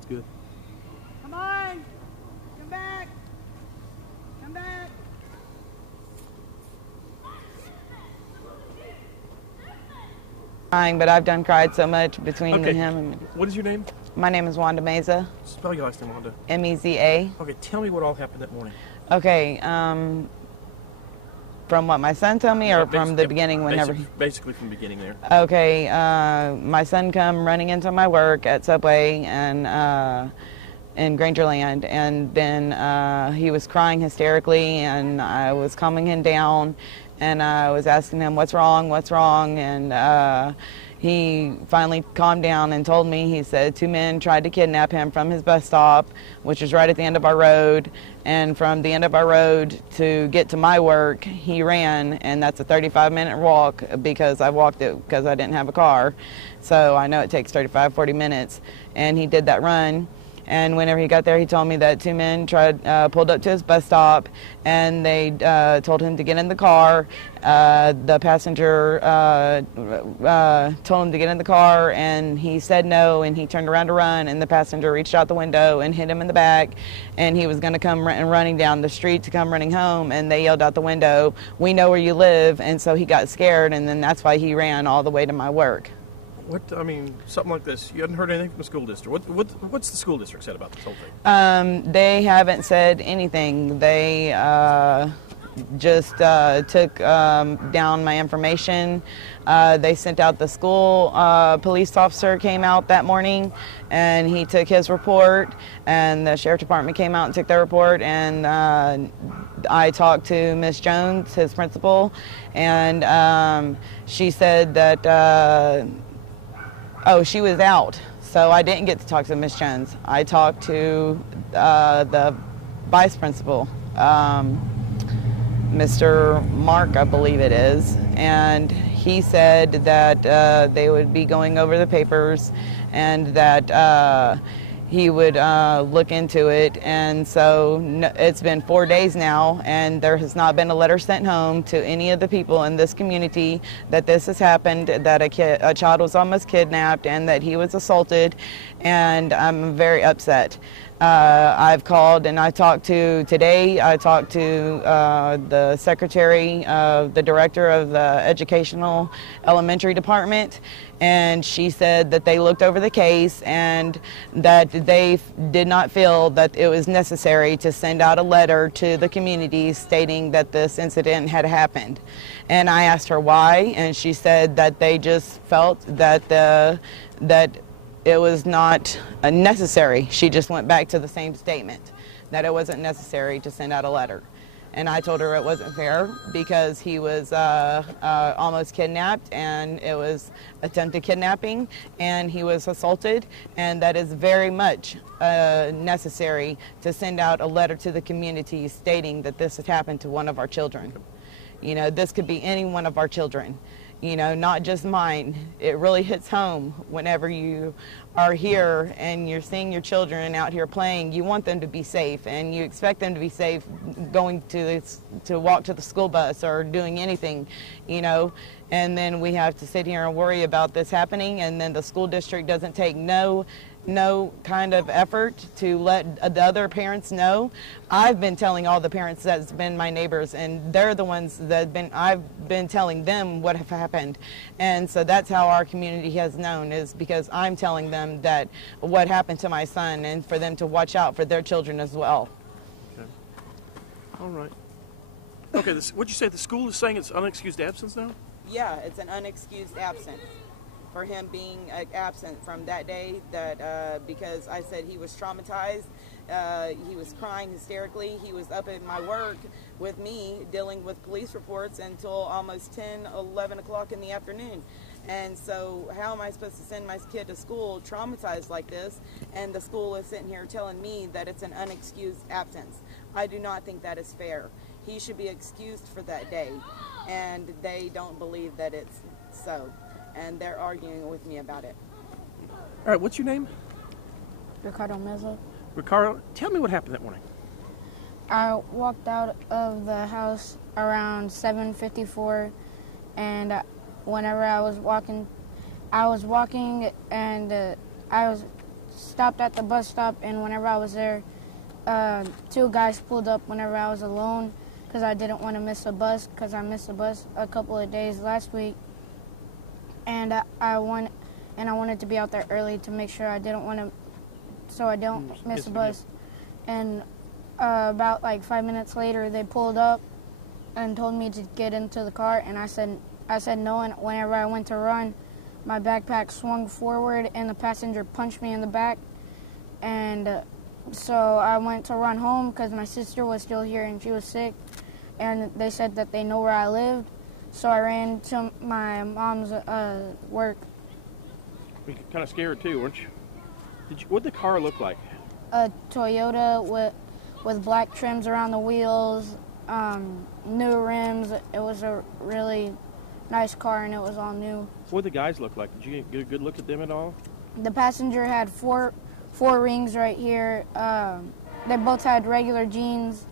That's good. Come on! Come back! Come back! But I've done cried so much between him and me. What is your name? My name is Wanda Meza. Spell your last name, Wanda. M-E-Z-A. Okay, tell me what all happened that morning. Okay, from what my son told me, or from the beginning whenever? Basically from the beginning there. Okay, my son come running into my work at Subway and in Grangerland, and then he was crying hysterically, and I was calming him down, and I was asking him, what's wrong, and he finally calmed down and told me, he said 2 men tried to kidnap him from his bus stop, which is right at the end of our road, and from the end of our road to get to my work, he ran, and that's a 35-minute walk because I walked it because I didn't have a car, so I know it takes 35-40 minutes, and he did that run. And whenever he got there, he told me that 2 men pulled up to his bus stop, and they told him to get in the car. The passenger told him to get in the car, and he said no, and he turned around to run, and the passenger reached out the window and hit him in the back, and he was going to come running down the street to come running home, and they yelled out the window, "We know where you live," and so he got scared, and then that's why he ran all the way to my work. I mean, something like this, you hadn't heard anything from the school district. What's the school district said about this whole thing? They haven't said anything. They just took down my information. They sent out the school police officer came out that morning, and he took his report, and the sheriff department came out and took their report, and I talked to Miss Jones, his principal, and she said that she was out, so I didn't get to talk to Miss Jones. I talked to the vice principal, Mr. Mark, I believe it is, and he said that they would be going over the papers and that he would look into it, and so it's been 4 days now, and there has not been a letter sent home to any of the people in this community that this has happened, that a child was almost kidnapped, and that he was assaulted, and I'm very upset. I've called and I talked to the secretary, the director of the educational elementary department, and she said that they looked over the case and that they did not feel that it was necessary to send out a letter to the community stating that this incident had happened. And I asked her why, and she said that they just felt that it was not necessary. She just went back to the same statement, that it wasn't necessary to send out a letter. And I told her it wasn't fair because he was almost kidnapped, and it was attempted kidnapping, and he was assaulted, and that is very much necessary to send out a letter to the community stating that this had happened to one of our children. You know, this could be any one of our children. You know, not just mine. It really hits home whenever you are here and you're seeing your children out here playing. You want them to be safe, and you expect them to be safe going to walk to the school bus or doing anything, you know. And then we have to sit here and worry about this happening, and then the school district doesn't take no kind of effort to let the other parents know. I've been telling all the parents that's been my neighbors, and they're the ones that I've been telling them what have happened. And so that's how our community has known, is because I'm telling them that what happened to my son, and for them to watch out for their children as well. Okay. All right. Okay, what'd you say, the school is saying it's unexcused absence now? Yeah, it's an unexcused absence. For him being absent from that day, that because I said he was traumatized, he was crying hysterically, he was up at my work with me dealing with police reports until almost 10, 11 o'clock in the afternoon. And so how am I supposed to send my kid to school traumatized like this, and the school is sitting here telling me that it's an unexcused absence? I do not think that is fair. He should be excused for that day, and they don't believe that it's so. And they're arguing with me about it. All right, what's your name? Ricardo Meza. Ricardo, tell me what happened that morning. I walked out of the house around 7:54, and whenever I was walking and I was stopped at the bus stop, and whenever I was there, 2 guys pulled up whenever I was alone because I didn't want to miss a bus, because I missed a bus a couple of days last week, and I wanted to be out there early to make sure I don't miss a bus. And about like 5 minutes later, they pulled up and told me to get into the car, and I said no, and whenever I went to run, my backpack swung forward and the passenger punched me in the back, and so I went to run home because my sister was still here and she was sick, and they said that they know where I lived, so I ran to my mom's work. You were kind of scared too, weren't you? What'd the car look like? A Toyota with black trims around the wheels, new rims. It was a really nice car, and it was all new. What did the guys look like? Did you get a good look at them at all? The passenger had four rings right here. They both had regular jeans,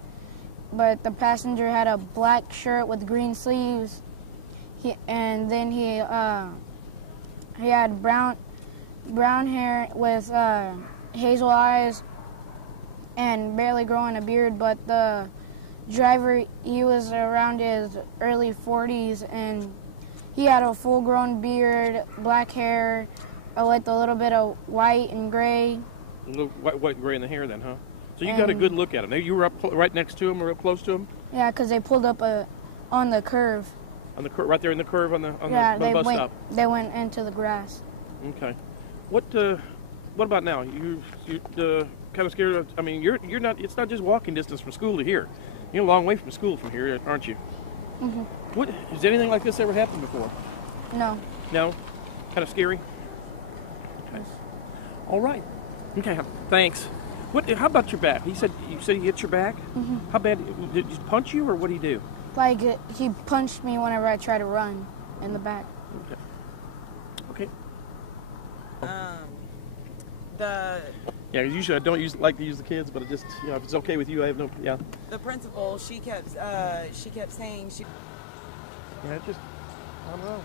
but the passenger had a black shirt with green sleeves. He had brown hair with hazel eyes and barely growing a beard, but the driver, he was around his early 40s, and he had a full-grown beard, black hair, with a little bit of white and gray. A little white and gray in the hair then, huh? So you got a good look at him. You were up right next to him or up close to him? Yeah, because they pulled up on the curve. On the right there in the curve on the bus stop? They went into the grass. Okay. What about now? You kind of scared? I mean, you're not. It's not just walking distance from school to here. You're a long way from school from here, aren't you? Mhm. What has anything like this ever happened before? No. No. Kind of scary. Okay. All right. Okay. Thanks. How about your back? You said you hit your back. Mhm. How bad? Did he punch you, or what did he do? Like he punched me whenever I tried to run in the back. Okay. Yeah, usually I don't like to use the kids, but it just, if it's okay with you, I have no. Yeah. The principal, she kept saying she. Yeah, I don't know.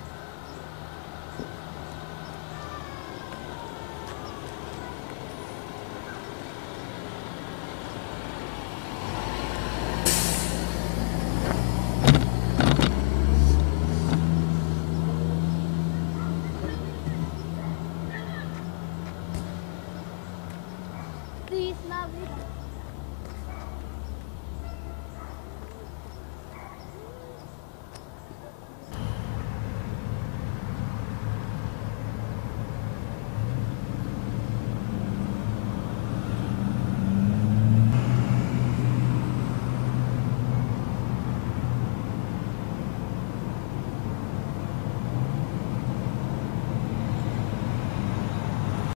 Please love me.